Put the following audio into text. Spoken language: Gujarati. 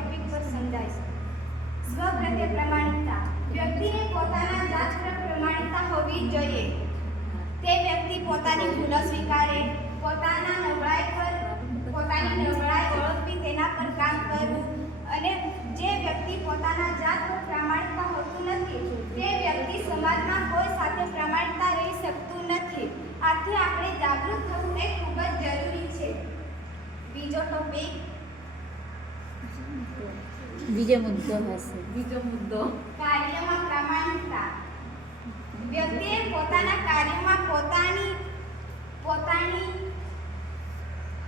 ટોપિક પર સમજાય છે. સ્વ પ્રત્યે પ્રમાણિકતા. વ્યક્તિને પોતાના જાત પર પ્રમાણિકતા હોવી જોઈએ. તે વ્યક્તિ પોતાની ભૂલો સ્વીકારે, પોતાના નબળાઈ પર, પોતાની નબળાઈ ઓળખવી તેના પર કામ કરવું અને જે વ્યક્તિ પોતાના જાત પર પ્રમાણિકતા હોતું નથી, તે વ્યક્તિ સમાજમાં કોઈ સાથે પ્રમાણિકતા રહી શકતું નથી. આથી આપણે જાગૃત થવું એ ખૂબ જ જરૂરી છે. બીજો ટોપિક બીજો મુદ્દો હશે. બીજો મુદ્દો. કાર્યમાં પ્રામાણિકતા. વ્યક્તિએ પોતાના કાર્યમાં પોતાની